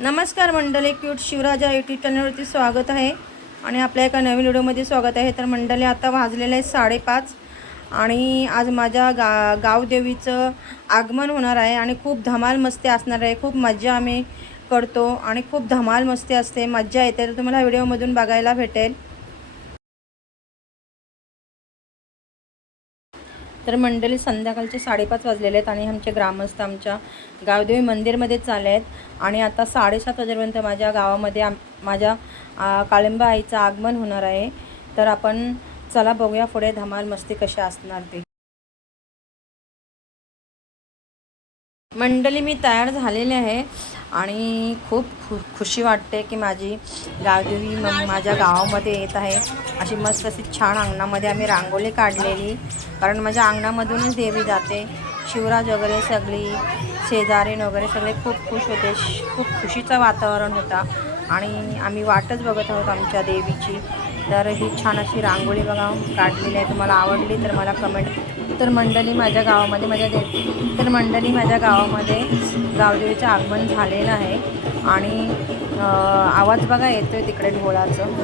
नमस्कार मंडळी, cute Shivaraja YouTube चॅनलवरती स्वागत आहे आणि आपल्या एका नवीन व्हिडिओमध्ये स्वागत आहे. तर मंडळी, आता वाजलेले आहे 5:30 आणि आज माझ्या गावदेवीचं आगमन होणार आहे आणि खूप धमाल मस्ती असणार आहे. खूप मज्जा आम्ही करतो आणि खूप धमाल मस्ती असते, मज्जा येते. तर तुम्हाला व्हिडिओमधून बघायला भेटेल. तर मंडळी, संध्याकाळचे 5:30 वाजलेले आहेत आणि आमचे ग्रामस्थ आमच्या गावदेवी मंदिरमध्ये चालले आहेत आणि आता 7:30 वाजेपर्यंत माझ्या गावामध्ये माझ्या काळिंबा आईचं आगमन होणार आहे. तर आपण चला बघूया पुढे धमाल मस्ती कशी असणार ते. मंडळी, मी तयार झालेले आहे आणि खूप खुशी वाटते की माझी गावदेवी माझ्या गावामध्ये येत आहे. अशी मस्त अशी छान अंगणामध्ये आम्ही रांगोळी काढलेली, कारण माझ्या अंगणामधूनच देवी जाते. शिवराज वगैरे सगळी शेजारीण वगैरे सगळे खूप खुश होते. खूप खुशीचं वातावरण होता आणि आम्ही वाटच बघत आहोत आमच्या देवीची. तर ही छान अशी रांगोळी बघा काढलेली आहे. तुम्हाला आवडली तर मला कमेंट. तर मंडळी, माझ्या गावामध्ये माझ्या गावामध्ये गावदेवीचं आगमन झालेलं आहे आणि आवाज बघा येतोय तिकडे ढोलाचं.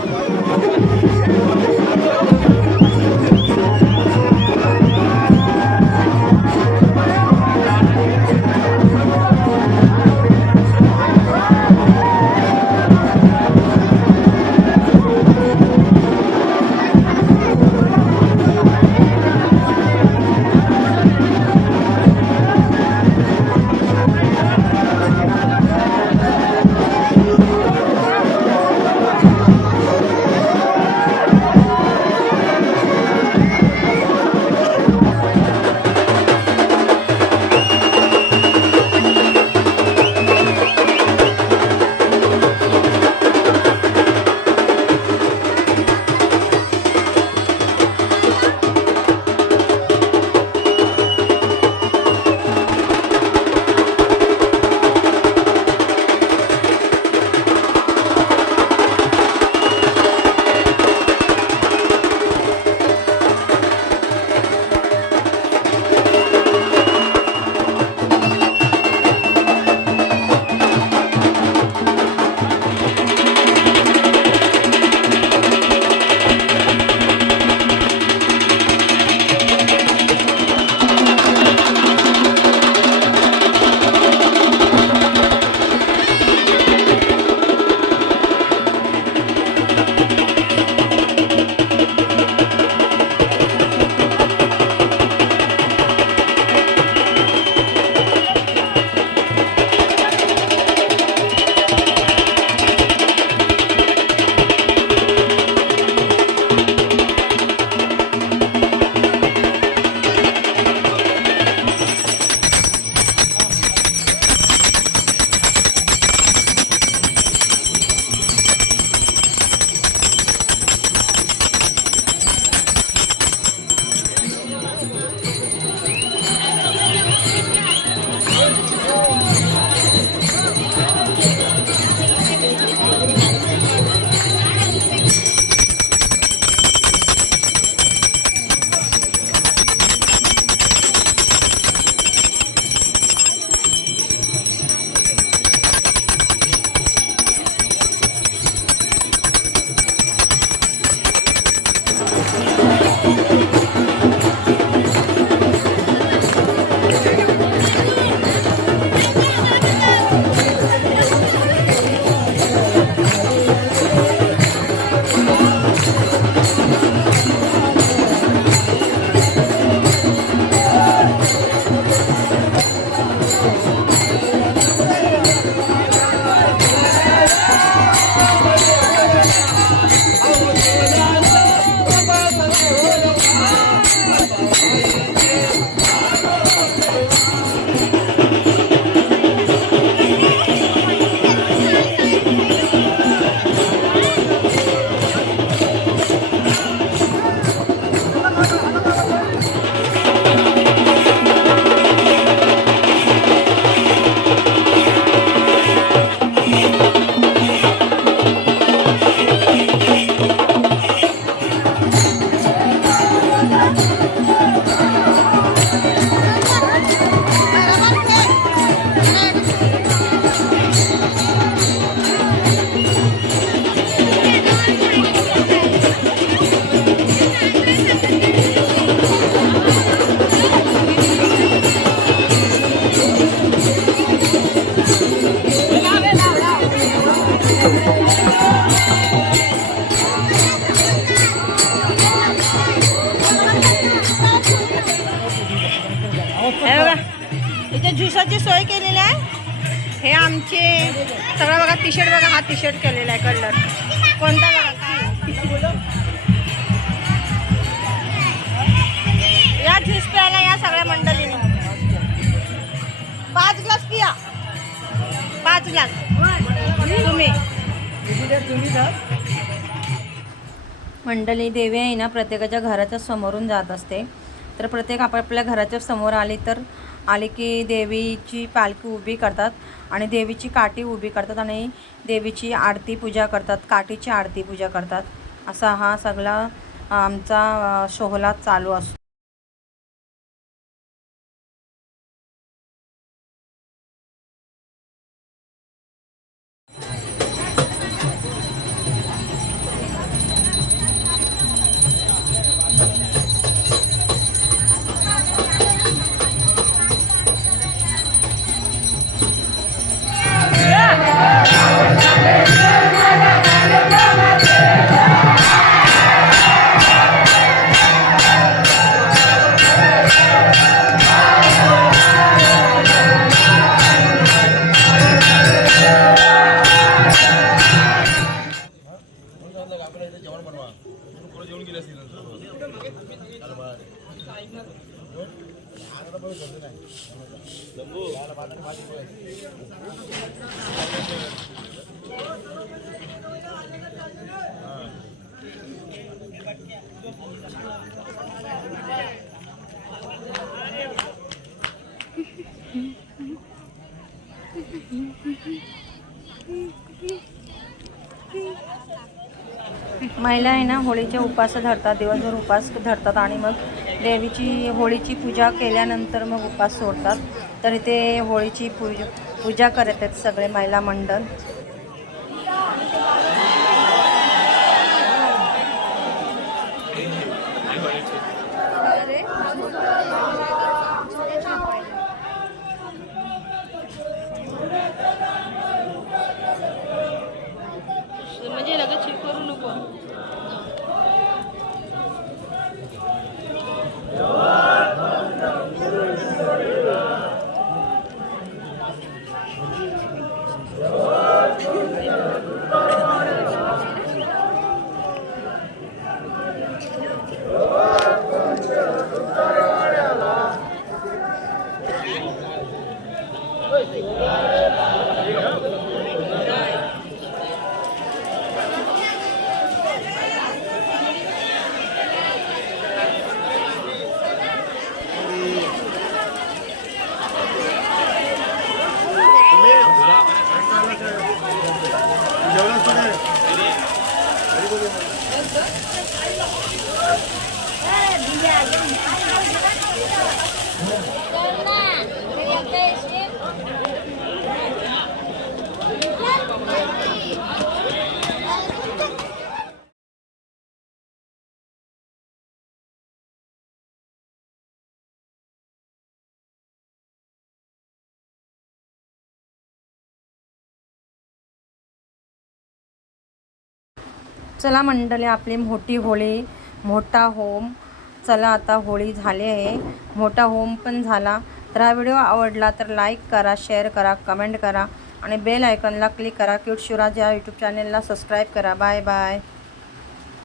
ज्युसाची सोय केलेली आहे. हे आमचे सगळं बघा, टी शर्ट बघा, हा टी शर्ट केलेला आहे कलर कोणता बघा. या ज्यूस प्यायला या सगळ्या मंडळीने. 5 ग्लास पिया, 5 ग्लास तुम्ही. मंडळी देवी आहे ना प्रत्येकाच्या घराच्या समोरून जात असते. तर प्रत्येक आपापल्या घराच्या समोर आली की देवीची पालखी उभी करतात आणि देवीची काठी उभी करतात आणि देवीची आरती पूजा करतात, काठीची आरती पूजा करतात. असा हा सगळा आमचा सोहळा चालू असतो. महिला आहे ना होळीचे उपास धरतात, दिवसभर उपास धरतात आणि मग देवीची होळीची पूजा केल्यानंतर मग उपास सोडतात. तर इथे होळीची पूजा करत आहेत सगळे महिला मंडळ. म्हणजे लगेच चेक करू नको. चला मंडळी, आपली मोठी होळी, मोठा होम. चला आता होळी झाली आहे, मोठा होम पण झाला. तर हा व्हिडिओ आवडला तर लाईक करा, शेअर करा, कमेंट करा आणि बेल आयकॉनला क्लिक करा. क्यूट शिवराज या यूट्यूब चॅनलला सबस्क्राईब करा. Bye bye.